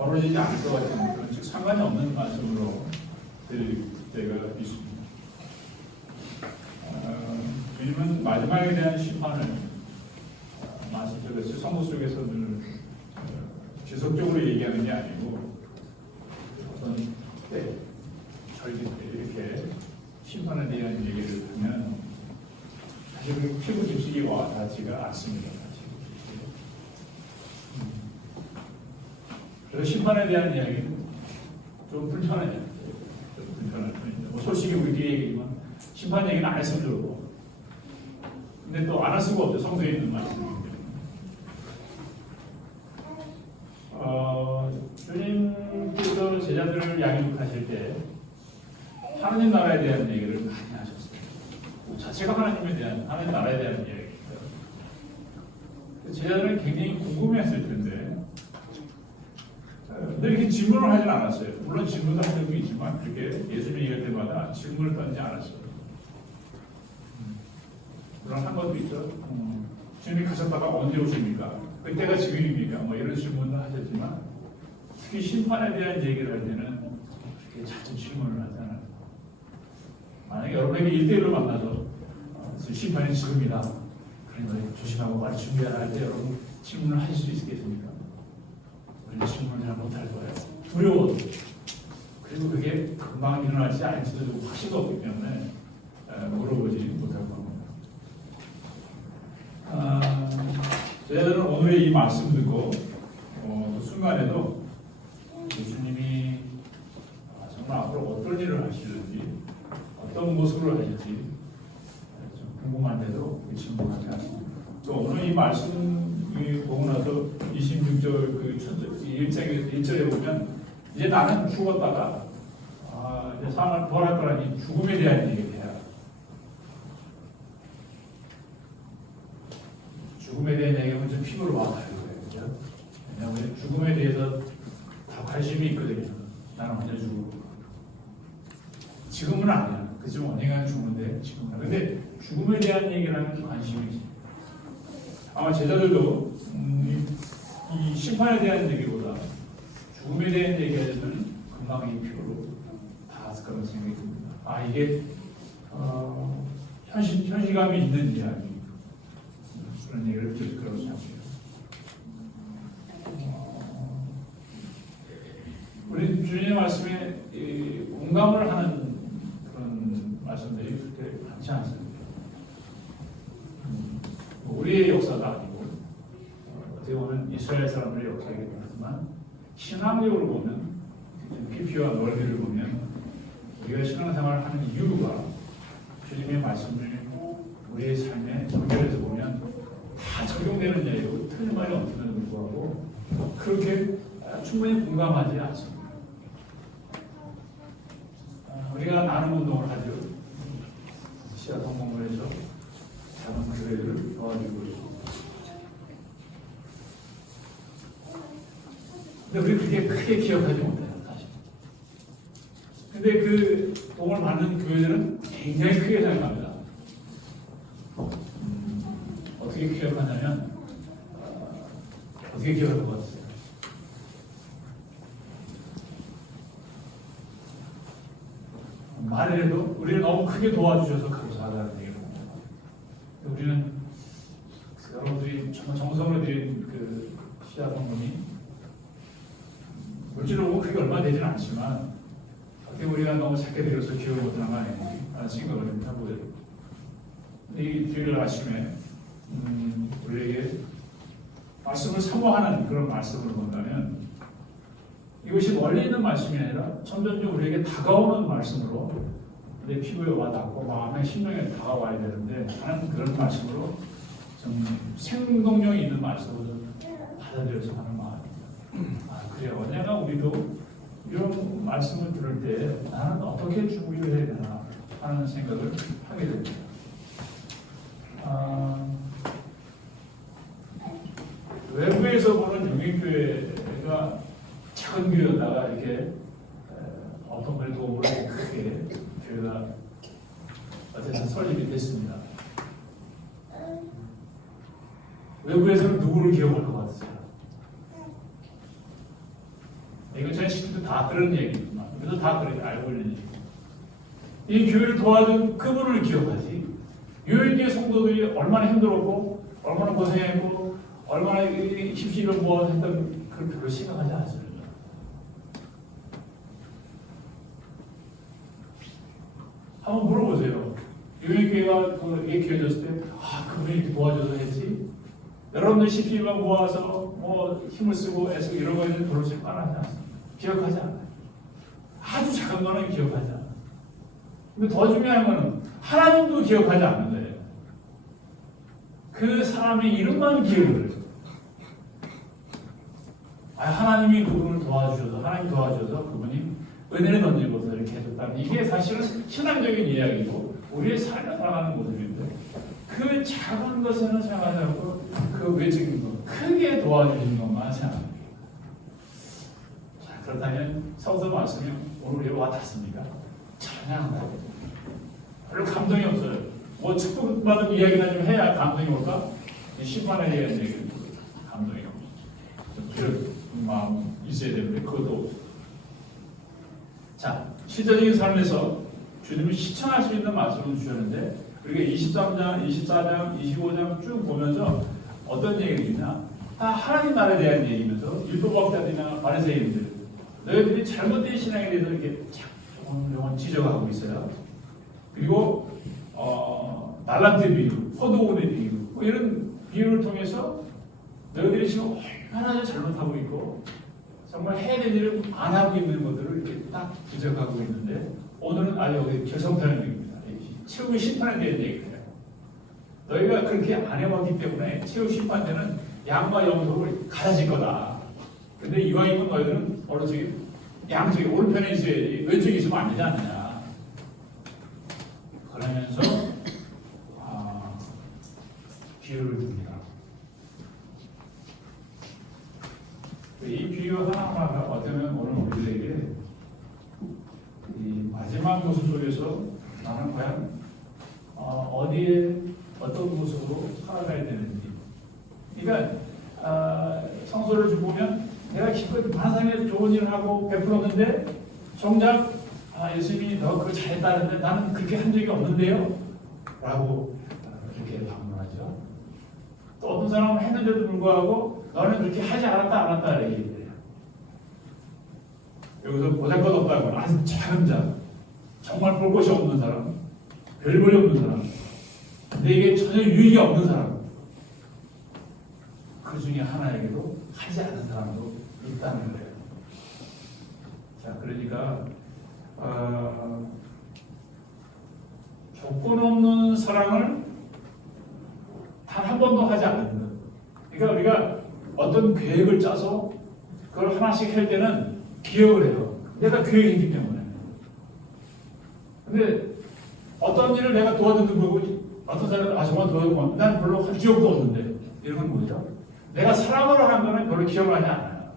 벌어지지 않을 것 같은 그런 즉 상관이 없는 말씀으로 드릴 때가 있습니다. 주님은 마지막에 대한 심판을 말씀 속에서 성도 속에서 늘 지속적으로 얘기하는 게 아니고 어떤 때 절기 때 이렇게 심판에 대한 얘기를 하면 사실 그 피부 집식이 와닿지가 않습니다. 그래서 심판에 대한 이야기는 좀 불편해요. 좀 불편할 뿐입니다. 뭐 솔직히 우리끼리 얘기지만 심판 얘기는 안 했으면 좋고, 근데 또 안 할 수가 없죠. 성경에 있는 말씀이기 때문에. 주님께서 제자들을 양육하실 때 하나님 나라에 대한 얘기를 많이 하셨어요. 자체가 하나님에 대한 하나님 나라에 대한 얘기예요. 제자들은 굉장히 궁금해했을 텐데. 근데 이렇게 질문을 하진 않았어요. 물론 질문을 한 적도 있지만 그렇게 예수님이 얘기할 때마다 질문을 던지지 않았어요. 물론 한 것도 있죠. 주님이 가셨다가 언제 오십니까? 그때가 지금입니까? 뭐 이런 질문을 하셨지만 특히 심판에 대한 얘기를 할 때는 그렇게 자주 질문을 하잖아요. 만약에 여러분에게 1대1로 만나서 심판이 지금이다. 그러니까 조심하고 빨리 준비하라 할 때 여러분 질문을 하실 수 있겠습니까? 우리는 질문을 잘 못할 거예요. 두려워도. 그리고 그게 금방 일어나지 않을지도 확신도 없기 때문에 물어보지 못할 겁니다. 제자들은 오늘의 이 말씀 듣고 그 순간에도 예수님이 정말 앞으로 어떤 일을 하실지 어떤 모습으로 하실지 좀 궁금한데도 질문하지 않습니다. 또 오늘 이 말씀 보고 나서 26절 그 1절에 보면 이제 나는 죽었다가 이제 사람을 부활할 거라니 죽음에 대한 얘기를 해요. 죽음에 대한 얘기하면 좀 피부로 와닿을 거예요. 그죠? 왜냐하면 죽음에 대해서 다 관심이 있거든요. 나는 언제 죽고 지금은 아니야. 그지만 언젠가는 죽는데 지금은 아니야. 근데 죽음에 대한 얘기를 하면 관심이 있어요. 아마 제자들도 이 심판에 대한 얘기보다 죽음에 대한 얘기에서는 금방 이 피부로 닿았을 거라는 생각이 듭니다. 이게 현실감이 있는 이야기 그런 얘기를 들을 거라고 생각해요. 우리 주님의 말씀에 공감을 하는 그런 말씀들이 그렇게 많지 않습니다. 우리의 역사가 아니고 어떻게 보면 이스라엘 사람들의 역사이기도 하지만 신앙적으로 보면 깊이와 넓이를 보면 우리가 신앙생활을 하는 이유가 주님의 말씀을 우리의 삶에 연결해서 보면 다 적용되는 얘기고 틀린 말이 없음에도 불구하고 그렇게 충분히 공감하지 않습니다. 우리가 나눔 운동을 하죠. 시야 성공을 해서 다른 교회들을 도와주고 있습니다. 근데 우리 그게 크게 기억하지 못해요, 사실. 근데 그 도움을 받는 교회들은 굉장히 크게 생각합니다. 어떻게 기억하냐면, 어떻게 기억할 것 같아요? 말이라도 우리를 너무 크게 도와주셔서 감사하다는 얘기를 합니다. 우리는 여러분들이 정말 정성으로 드린 그 시야 성금이 물질로 그게 얼마 되지는 않지만 어떻게 우리가 너무 작게 드려서 기억을 못하는 거 아닌지 생각을 좀 해보게 됩니다. 이 주일 아침에 우리에게 말씀을 사모하는 그런 말씀을 본다면 이것이 멀리 있는 말씀이 아니라 점점점 우리에게 다가오는 말씀으로 내 피부에 와닿고 마음의 심령에 다가와야 되는데 하는 그런 말씀으로 좀 생동력이 있는 말씀으로 받아들여서 하는 마음입니다. 그래요. 언젠가 우리도 이런 말씀을 들을 때 나는 어떻게 준비를 해야 되나 하는 생각을 하게 됩니다. 외부에서 보는 용인교회가 작은 교회였다가 이렇게 어떤 분의 도움으로 크게 교회가 어쨌든 설립이 됐습니다. 외부에서는 누구를 기억할 것 같으세요? 그런 얘기구만. 그래서 다 그렇게 알고 있는 얘기고. 이 교회를 도와준 그분을 기억하지. 요일교회 성도들이 얼마나 힘들었고, 얼마나 고생했고, 얼마나 십시일을 모아서 했던 그걸 별로 생각하지 않습니다. 한번 물어보세요. 요일교회가 그게 기어졌을 때, 그분이 이렇게 도와줘서 했지. 여러분들 십시일만 모아서 뭐 힘을 쓰고 애쓰고 이런 거에는 별로 생각하지 않습니다. 기억하지 않아요. 아주 작은 거는 기억하지 않아요. 근데 더 중요한 거는 하나님도 기억하지 않는 거예요. 그 사람의 이름만 기억을 해요. 하나님이 그분을 도와주셔서, 하나님 도와주셔서 그분이 은혜를 던지고서 이렇게 해줬다는 이게 사실은 신앙적인 이야기고 우리의 삶을 살아가는 모습인데 그 작은 것에는 생각하지 않고 그 외적인 것, 크게 도와주시는 것만 생각합니다. 자, 그렇다면 성서 말씀이 오늘 왜 와닿습니까? 찬양하고 별로 감동이 없어요. 뭐 축복받은 이야기나 좀 해야 감동이 올까? 심판에 대한 얘기는 감동이 없어요. 그런 마음 있어야 되는데 그것도 없어요. 자, 실제적인 삶에서 주님을 시청할 수 있는 말씀을 주셨는데 우리가 23장, 24장, 25장 쭉 보면서 어떤 얘기냐? 다 하나님 나라에 대한 얘기면서 율법학자들이나 바리새인들 너희들이 잘못된 신앙에 대해서 이렇게 조금 지적하고 있어요. 그리고 달란트 비유, 포도원의 비유 뭐 이런 비유를 통해서 너희들이 지금 얼마나 잘못하고 있고 정말 해야 될 일을 안 하고 있는 것들을 이렇게 딱 지적하고 있는데 오늘은 여기 결성편입니다. 최후 심판에 대한 얘기예요. 너희가 그렇게 안 해왔기 때문에 최후 심판 때는 양과 염소를 갈아질 거다. 근데 이왕이면 너희들은 오른쪽에 양쪽에 오른편에 있어야지 왼쪽에 있으면 안 되지 않느냐. 그러면서 비유를 줍니다. 이 비유 하나하나가 어쩌면 오늘 우리에게 이 마지막 모습 속에서 나는 과연 어디에 어떤 모습으로 살아가야 되는지. 그러니까 성서를 좀 보면 내가 기껏 만상에 좋은 일을 하고 베풀었는데 정작 예수님이 너 그거 잘했다는데 나는 그렇게 한 적이 없는데요? 라고 이렇게 반문하죠. 또 어떤 사람은 했는데도 불구하고 너는 그렇게 하지 않았다 얘기해요. 여기서 보잘것없다고 아주 작은 자, 정말 볼 것이 없는 사람, 별볼이 없는 사람, 근데 이게 전혀 유익이 없는 사람, 그 중에 하나에게도 하지 않은 사람도 있다는 거예요. 자, 그러니까 조건 없는 사랑을 단 한 번도 하지 않는 것. 그러니까 우리가 어떤 계획을 짜서 그걸 하나씩 할 때는 기억을 해요. 내가 계획했기 때문에. 근데 어떤 일을 내가 도와주는 거고 어떤 사람은 정말 도와주고 난 별로 한 기억도 없는데 이런 건 뭐죠? 내가 사랑으로 한 거는 별로 기억을 하지 않아요.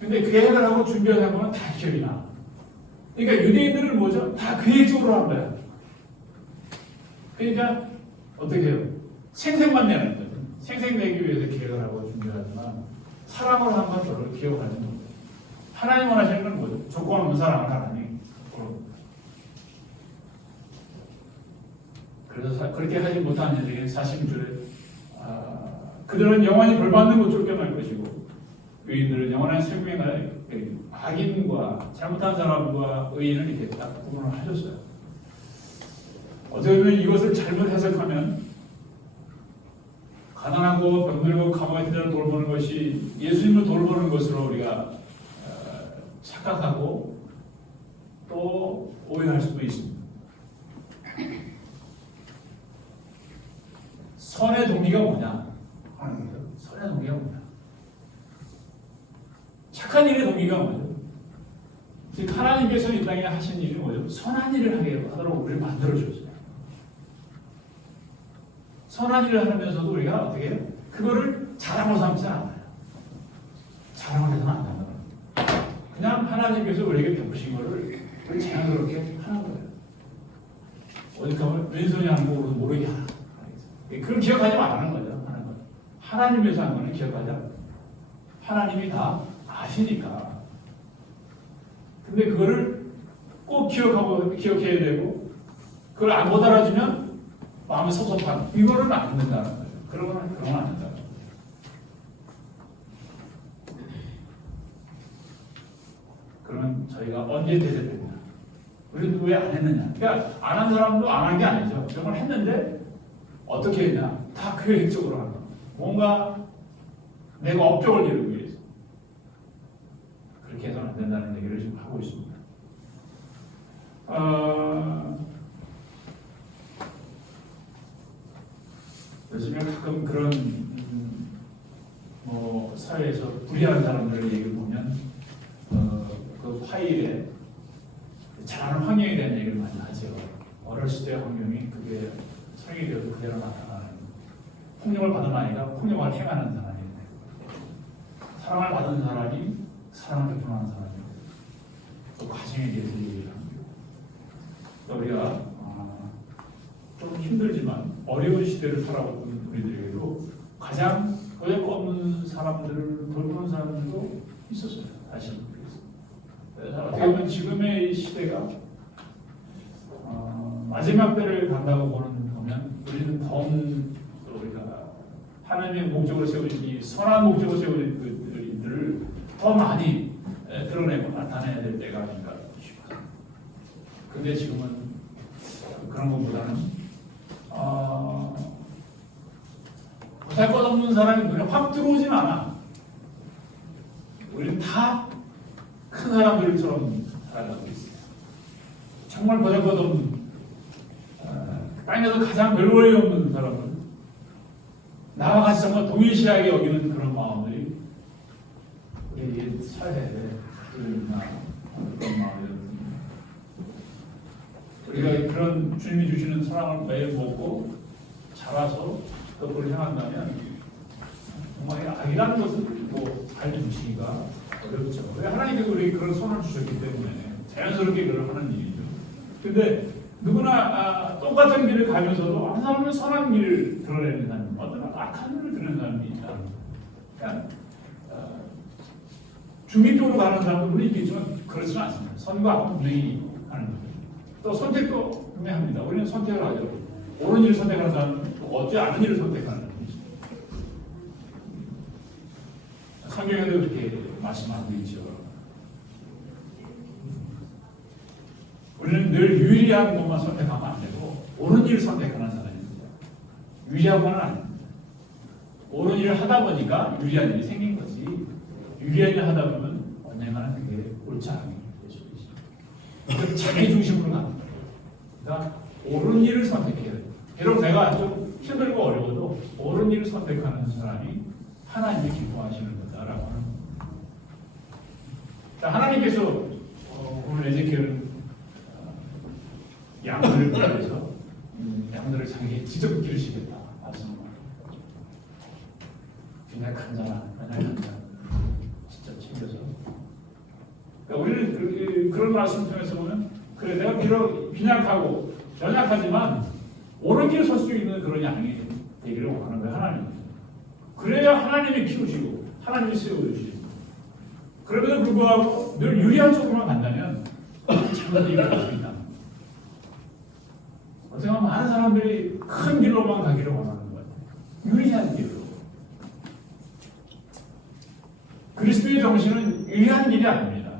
근데 계획을 하고 준비한 거는 다 기억이 나. 그러니까 유대인들은 뭐죠? 다 계획적으로 한 거야. 그러니까 어떻게 해요? 생색만 내는 거죠. 생색내기 위해서 계획을 하고 준비하지만 사랑으로 한 건 별로 기억하지 못해요. 하나님 원하시는 건 뭐죠? 조건 없는 사랑을 하나님. 그래서 그렇게 하지 못하는 이들에게 40절에 그들은 영원히 벌받는 것 쫓겨날 것이고 의인들은 영원한 생명의 나라에 악인과 잘못한 사람과 의인을 이렇게 딱 구분을 하셨어요. 어떻게 보면 이것을 잘못 해석하면 가난하고 병들고 감옥에 들어 돌보는 것이 예수님을 돌보는 것으로 우리가 착각하고 또 오해할 수도 있습니다. 선의 동기가 뭐냐? 선의 동기가 뭐냐? 착한 일의 동기가 뭐죠? 즉 하나님께서 이 땅에 하신 일이 뭐죠? 선한 일을 하게 하도록 우리를 만들어주셨어요. 선한 일을 하면서도 우리가 어떻게 해요? 그거를 자랑으로 삼지 않아요. 자랑을 해서는 안 된다. 그냥 하나님께서 우리에게 베푸신 거를 우리 자연스럽게 하는 거예요. 어디 가면 왼손이 하는 거 오른손 모르게 하는 거예요. 그걸 기억하지 말라는 거죠. 하나님께서 한 거는 기억하지 않아요. 하나님이 다 아시니까 근데 그거를 꼭 기억해야 되고, 그걸 안 못 알아주면 마음이 섭섭한, 이거는 안 된다는 거예요. 그런 건 안 된다. 그러면 저희가 언제 대접됩니다. 우리는 왜 안 했느냐? 그러니까 안 한 사람도 안 한 게 아니죠. 정말 했는데 어떻게 했냐? 다 계획적으로 한 거. 뭔가 내가 업적을 이루기 위해서. 그렇게 해서는 안 된다는 얘기를 지금 하고 있습니다. 요즘에 가끔 그런 사회에서 불의한 사람들 얘기를 보면 그 파일에 잘하는 환경에 대한 얘기를 많이 하죠. 어렸을 때 환경이 그게 성인이 되어도 그대로 나타나는, 폭력을 받은 아이가 폭력을 행하는 사람이고, 사랑을 받은 사람이 사랑을 베풀어하는 사람이고, 또 가정에 대해서 얘기를 합니다. 우리가 좀 힘들지만 어려운 시대를 살아온 우리들에게도 가장 고역없는 사람들을 돌보는 사람들도 있었어요. 사실. 어떻게 보면 지금의 시대가 마지막 때를 간다고 보면 우리는 더 우리가 하나님의 목적으로 세워진 이 선한 목적으로 세워진 그들을 더 많이 드러내고 나타내야 될 때가 아닌가 싶습니다. 근데 지금은 그런 것보다는 보잘것없는 사람이 눈에 확 들어오진 않아. 우리는 다 큰 사람들처럼 살아가고 있어요. 정말 보잘것없는, 땅에서 가장 별 볼일 없는 사람들, 나와 같이 정말 동일시하게 여기는 그런 마음들이 우리 사회에 들어있나 그런 마음이거든요. 우리가 그런 주님이 주시는 사랑을 매일 먹고 자라서 그걸 향한다면 정말 악이라는 것을 알려주시기가 어렵죠. 왜 하나님께서 우리에게 그런 선을 주셨기 때문에 자연스럽게 그걸 하는 일이죠. 근데 누구나 똑같은 길을 가면서도 한 사람은 선한 길을 드러내는 사람, 어떤 악한 길을 드러내는 사람이 있다. 그러니까 중립적으로 가는 사람도 물론 있겠지만 그렇지는 않습니다. 선과 악은 분명히 하는 거죠. 또 선택도 분명합니다. 우리는 선택을 하죠. 옳은 일을 선택하는 사람은 또 어찌 않은 일을 선택하는 사람이죠. 성경에도 그렇게 말씀하고 있죠. 우리는 늘 유리한 것만 선택하면 안 되고 옳은 일을 선택하는 사람입니다. 유리한 건 아닙니다. 옳은 일을 하다 보니까 유리한 일이 생긴 거지. 유리한 일을 하다 보면 언젠가는 그게 옳지 않은 일이 될 수 있습니다. 자기 중심으로 갑니다. 그러니까 옳은 일을 선택해야 돼요. 비록 내가 좀 힘들고 어려워도 옳은 일을 선택하는 사람이 하나님이 기뻐하시는 거다라고 하는 겁니다. 하나님께서 오늘 에제키엘은 양들을 보내서 양들을 자기의 직접 기르시겠다 말씀합니다. 빈약한 자나 연약한 자 진짜 챙겨서. 그러니까 우리는 그런 말씀 통해서 보면 그래 내가 비록 빈약하고 연약하지만 옳은 길을 설 수 있는 그런 양이 되기를 원하는 거예요. 하나님. 그래야 하나님이 키우시고 하나님이 세워주시고 그럼에도 불구하고 늘 유리한 쪽으로만 간다면 잘못된 일을 할 수 있다. 어떻게 보면 많은 사람들이 큰 길로만 가기를 원하는 것 같아요. 유리한 길로. 그리스도의 정신은 유리한 길이 아닙니다.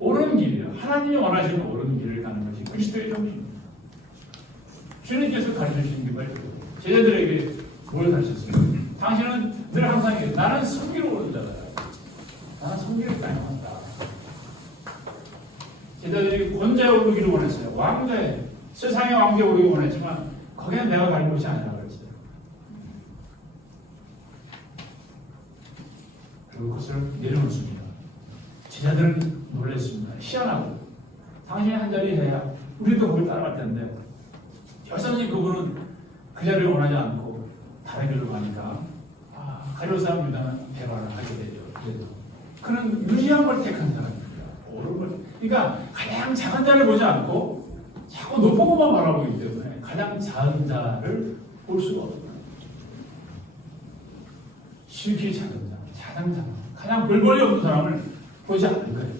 옳은 길이에요. 하나님이 원하시는 옳은 길을 가는 것이 그리스도의 정신입니다. 주님께서 가르쳐주신 게 말이에요. 제자들에게 뭘 가르쳤어요? 당신은 늘 항상 나는 섬기러 오는 자다. 나는 섬기를 따라간다. 제자들이 권자에 오르기를 원했어요. 왕자에, 세상의 왕자에 오르기 원했지만 거기는 내가 갈 곳이 아니라 그랬어요. 그리고 그것을 내려놓습니다. 제자들은 놀랐습니다. 희한하고 당신이 한 자리 해야 우리도 그걸 따라갈 텐데 여전히 그분은 그 자리를 원하지 않고 다른 길로 가니까 가룟 유다는 배반을 하게 되죠. 그래도 그는 유리한 걸 택한 사람입니다. 옳은 걸. 그러니까 가장 작은 자를 보지 않고 자꾸 높은 것만 바라보기 때문에 가장 작은 자를 볼 수가 없어요. 실히 작은 자, 가장 작은 자, 가장 별 볼이 없는 사람을 보지 않는 거예요.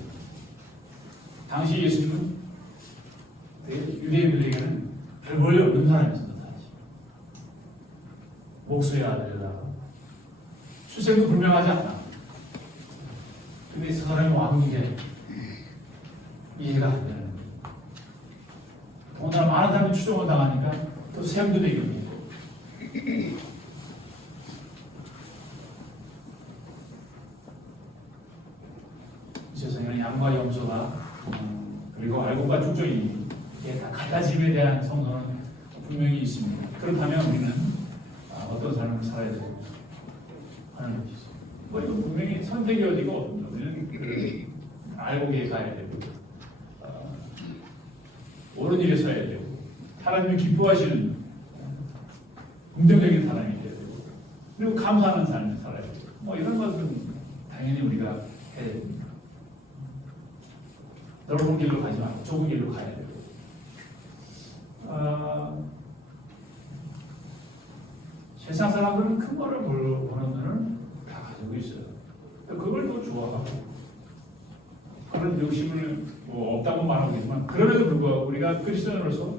당시 예수님은 유대인들에게는 별 볼일 없는 사람이었습니다. 목수의 아들이다. 출생도 불명하지 않아. 근데 이 사람이 왕인 게 이해가 안 되는 거예요. 더군다나 많은 사람이 추종을 당하니까 또 셈도 되고 있고. 이 세상에는 양과 염소가 그리고 알곡과 죽정이 이게 다 갖다짐에 대한 성서는 분명히 있습니다. 그렇다면 우리는 어떤 삶을 살아야 되고 하는 것이죠. 뭐 이거 분명히 선택이 어디고 우리는 그 알곡에 가야 되고 옳은 일에 서야 되고 하나님을 기뻐하시는 긍정적인 사람이 되어야 되고 그리고 감사하는 삶을 살아야 되고 뭐 이런 것은 당연히 우리가 해야 됩니다. 넓은 길로 가지 말고 좁은 길로 가야 되고 세상 사람들은 큰 거를 보는 눈을 다 가지고 있어요. 그걸 또 좋아하고 그런 욕심을 뭐 없다고 말하겠지만 그럼에도 불구하고 우리가 그리스도인으로서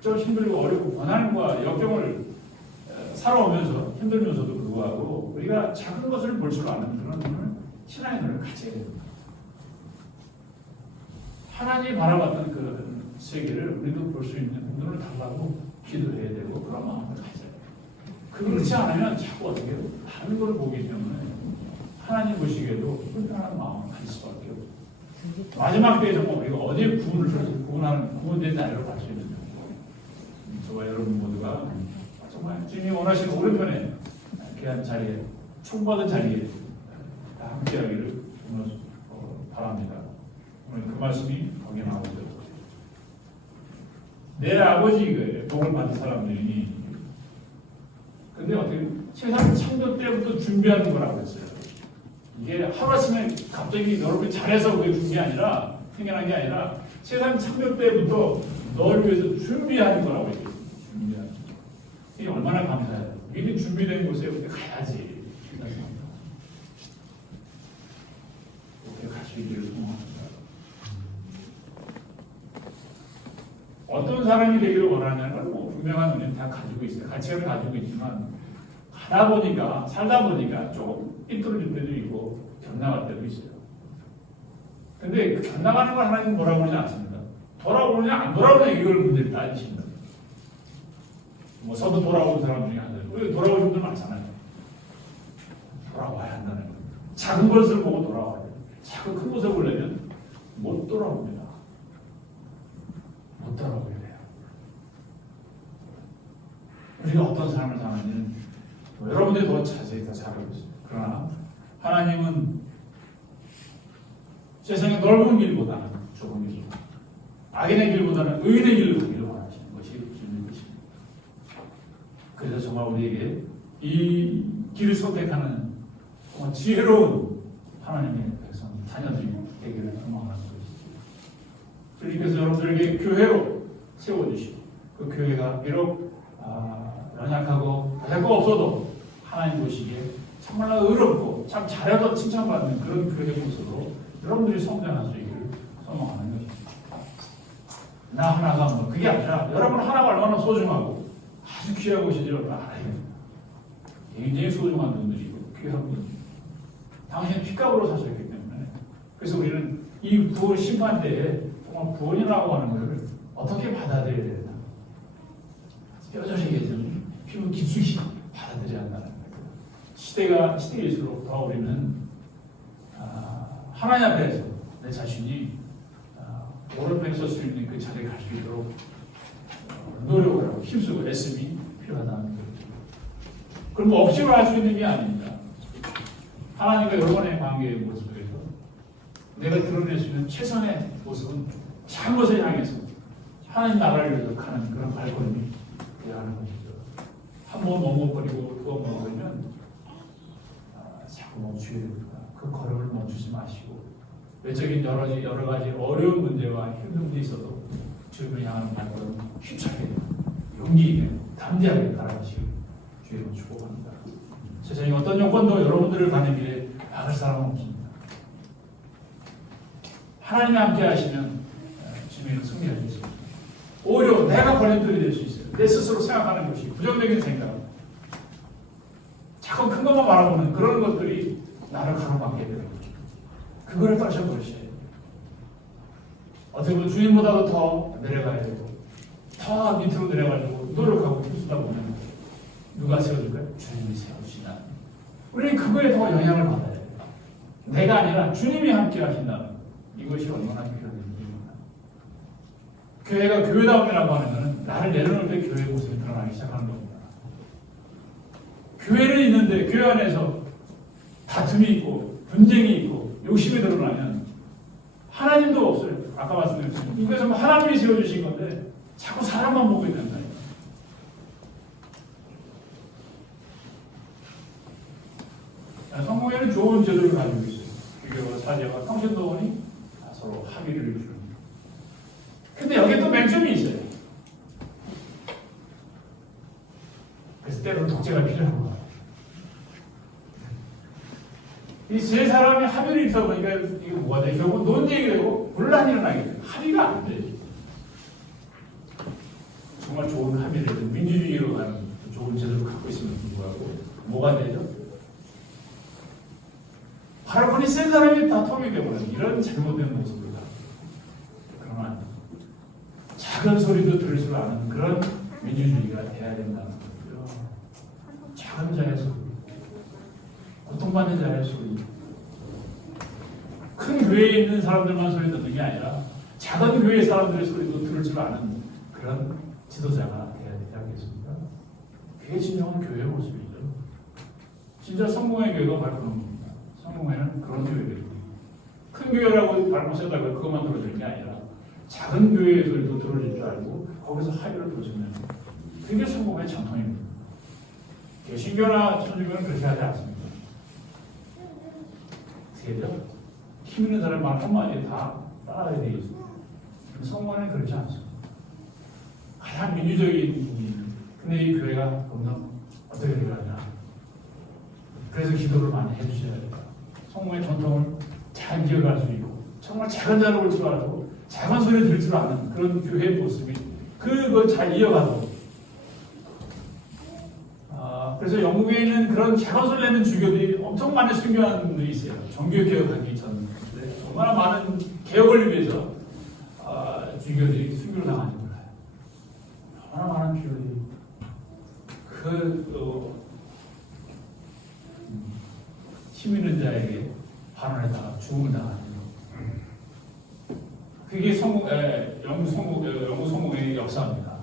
좀 힘들고 어렵고 고난과 역경을 살아오면서 힘들면서도 불구하고 우리가 작은 것을 볼 줄 아는 그런 눈을 신앙의 눈을 가져야 됩니다. 하나님이 바라봤던 그 세계를 우리도 볼 수 있는 눈을 달라고 기도해야 되고 그런 마음을 가져야 돼요. 그렇지 않으면 자꾸 어떻게 다른 걸 보기 때문에 하나님 보시기에도 불편한 마음을 가질 수밖에 없어요. 마지막 때에 정말 우리가 어디에 구원된 자리로 갈 수 있는지 저와 여러분 모두가 정말 주님이 원하시는 오른편에 귀한 자리에 총받은 자리에 함께하기를 바랍니다. 오늘 그 말씀이 거기에 나오죠. 내 아버지가 복을 받은 사람들이니 근데 어떻게 세상 창조 때부터 준비하는 거라고 했어요. 이게 하루아침에 갑자기 여러분이 잘해서 그게 준게 아니라 생겨난 게 아니라 세상 창조 때부터 너를 위해서 준비하는 거라고 했어요. 준비하는 거. 이게 얼마나 감사해요. 미리 준비된 곳에 우리가 가야지. 그렇게 갈 수 있기를 소망합니다. 어떤 사람이 되기를 원하냐는 건 뭐 분명한 우리는 다 가지고 있어요. 가치관을 가지고 있지만 살다 보니까 조금 삐뚤어질 때도 있고 견나갈 때도 있어요. 근데 그 견나가는 걸 하나님 뭐라고 그러지 않습니다. 돌아오느냐 안 돌아오느냐 이걸 문제를 따지십니다. 뭐 서도 돌아오는 사람들이 안 돼요. 왜 돌아오는 분들 많잖아요. 돌아와야 한다는 거예요. 작은 것을 보고 돌아와야 돼요. 자꾸 큰 것을 보려면 못 돌아옵니다. 못 돌아오게 돼요. 우리가 어떤 삶을 사는지는 여러분들이 더 자세히 다 잘 알고 있습니다. 그러나 하나님은 세상의 넓은 길보다는 좁은 길, 악인의 길보다는 의인의 길을 가기를 원하시는 것이 주님의 것입니다. 그래서 정말 우리에게 이 길을 선택하는 정말 지혜로운 하나님의 백성, 자녀들이 되기를 소망하는 것이죠. 주님께서 여러분들에게 교회로 세워주시고 그 교회가 비록 연약하고 될 거 없어도 하나님 보시기에 정말로 의롭고 참 잘해도 칭찬받는 그런 교회 모습으로 여러분들이 성장할 수 있기를 소망하는 것입니다. 나 하나가 뭐 그게 아니라 여러분 하나가 얼마나 소중하고 아주 귀한 것인지 여러분 알아야 됩니다. 굉장히 소중한 분들이고 귀한 분들. 당신은 핏값으로 사셨기 때문에 그래서 우리는 이 구원 심판대에 정말 구원이라고 하는 것을 어떻게 받아들여야 되나 뼈저리 얘기해서 피부 깊숙이 받아들여야 한다는 거예요. 시대일수록 더 우리는 하나님 앞에서 내 자신이 오른편에 설 수 있는 그 자리에 갈 수 있도록 노력을 하고 힘쓰고 애씀이 필요하다는 거죠. 그럼 억지로 할 수 있는 게 아닙니다. 하나님과 여러분의 관계의 모습에서 내가 드러낼 수 있는 최선의 모습은 작은 것을 향해서 하나님 나라를 위해서 가는 그런 발걸음이 되어야 하는 것이죠. 한 번 머뭇거리고 두 번 머뭇거리면 자꾸 멈추게 됩니다. 그 걸음을 멈추지 마시고 외적인 여러 가지 어려운 문제와 힘든 문제 있어도 주님을 향하는 발걸음 힘차게 용기 있게 담대하게 따라가시길 주님을 축복합니다. 세상에 어떤 여건도 여러분들을 가는 길에 막을 사람은 없습니다. 하나님이 함께 하시면 주님은 승리할 수 있습니다. 오히려 내가 걸림돌이 될 수 있어요. 내 스스로 생각하는 것이 부정적인 생각, 자꾸 큰 것만 바라보는 그런 것들이 나를 가로막게 돼요. 그거를 떨쳐버리셔야 돼요. 어떻게 보면 주님보다도 더 내려가야 되고 더 밑으로 내려가려고 노력하고 힘쓰다 보면 누가 세워줄까요? 주님이 세우시나. 우리는 그거에 더 영향을 받아야 돼요. 내가 아니라 주님이 함께 하신다는 이것이 얼마나 필요한 일입니까? 교회가 교회다움이라고 하는 것은 나를 내려놓을 때 교회의 모습이 드러나기 시작하는 겁니다. 교회는 있는데 교회 안에서 다툼이 있고 분쟁이 있고 욕심이 드러나면 하나님도 없어요. 아까 말씀드렸지만 이것은 하나님이 세워주신 건데 자꾸 사람만 보고 있는 거예요. 성공에는 좋은 제도를 가지고 있어요. 기교와 사제와 평신도원이 서로 합의를 이루는. 근데 여기에 또 맹점이 있어요. 그래서 때로는 독재가 필요한 거예요. 이 세 사람이 합의를 이루다 보니까 이게 뭐가 돼? 결국 논쟁이 되고 분란이 일어나게 돼요. 합의가 안 돼요. 정말 좋은 합의를 민주주의로 가는 좋은 제도를 갖고 있음에도 불구하고 뭐가 되죠? 바로 그이 센 사람이 다 통일이 되버리는 이런 잘못된 모습을 다. 그러면 안 돼요. 작은 소리도 들을 줄 아는 그런 민주주의가 돼야 된다는 거죠. 작은 자의 소리, 고통받는 자의 소리, 큰 교회에 있는 사람들만 소리 듣는 게 아니라 작은 교회 사람들의 소리도 들을 줄 아는 그런 지도자가 돼야 되지 않겠습니까? 그게 진정한 교회의 모습이죠. 진짜 성공의 교회가 바로 그런 겁니다. 성공회는 그런 교회들이고 큰 교회라고 발목 세다가 그것만 들어주는 게 아니라 작은 교회의 소리도 들어줄 줄 알고 거기서 합의를 보시면 그게 성공의 전통입니다. 개신교나 천주교는 그렇게 하지 않습니다. 어떻게 해요? 힘 있는 사람 말 한마디에 다 따라야 되겠습니다. 성공회는 그렇지 않습니다. 가장 민주적인 부분이 근데 이 교회가 점점 어떻게 되느냐. 그래서 기도를 많이 해주셔야 됩니다. 성공의 전통을 잘 기억할 수 있고 정말 작은 자로 볼 줄 알고 작은 소리 들을 줄 아는 그런 교회의 모습이 그걸 잘 이어가도록 그래서 영국에 있는 그런 작은 소리 내는 주교들이 엄청 많은 순교한 분들이 있어요. 종교개혁하기 전에 얼마나 많은 개혁을 위해서 주교들이 순교를 당하는 거예요. 얼마나 많은 주교들이 힘 있는 자에게 반환했다가 죽음을 당하는 그게 영국 성공의 역사입니다.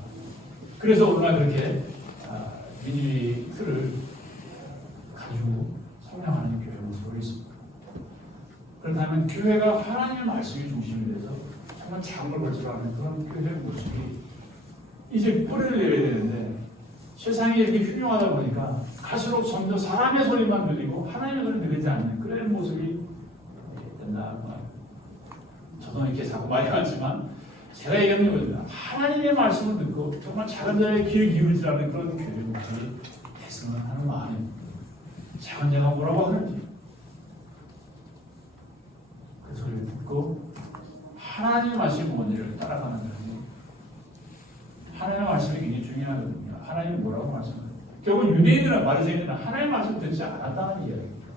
그래서 오늘날 그렇게 민주주의 틀을 가지고 성장하는 교회 모습을 있습니다. 그렇다면 교회가 하나님의 말씀이 중심이 돼서 정말 작은 걸 볼 줄 아는 그런 교회의 모습이 이제 뿌리를 내려야 되는데 세상이 이렇게 흉흉하다 보니까 갈수록 점점 사람의 소리만 들리고 하나님의 소리를 들리지 않는 그런 모습이 된다. 저도 이렇게 자꾸 많이 하지만 제가 얘기하는 겁니다. 하나님의 말씀을 듣고 정말 작은 자의 귀를 기울이지 않는 그런 교회의 모습이 됐으면 하는 마음입니다. 작은 자가 뭐라고 하는지 그 소리를 듣고 하나님의 말씀이 뭔지를 따라가는 거예요. 하나님의 말씀이 굉장히 중요하거든요. 하나님이 뭐라고 말씀하세요? 결국 유대인이나 바리새인들은 하나님의 말씀을 듣지 않았다는 이야기입니다.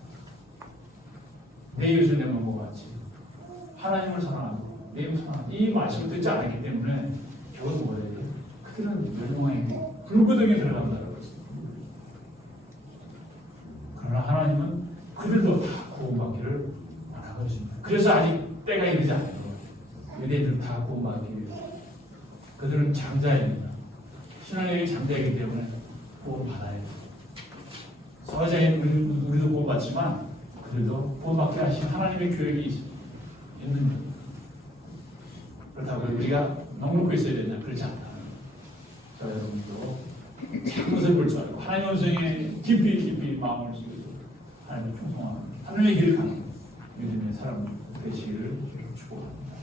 내 이웃을 내 몸과 같이 하나님을 사랑하고 내 이웃을 사랑하고 이 말씀을 듣지 않았기 때문에 결국 뭐예요? 그들은 멸망의 불구덩이에 들어간다고 했습니다. 그러나 하나님은 그들도 다 구원받기를 원하고 있습니다. 그래서 아직 때가 이르지 않아요. 유대인들 다 구원받기 위해서. 그들은 장자입니다. 신앙의 장자이기 때문에 구원받아야 돼요. 서자인 우리도 구원받지만 그들도 구원받게 하신 하나님의 계획이 있는 거예요. 그렇다고 우리가 넉넉히 있어야 되냐? 그렇지 않다. 저 여러분도 작은 것을 볼 줄 알고 하나님의 음성에 깊이 마음을 쓰고 하나님을 충성하는 하나님의 길을 가는 믿음의 사람 되시기를 축복합니다.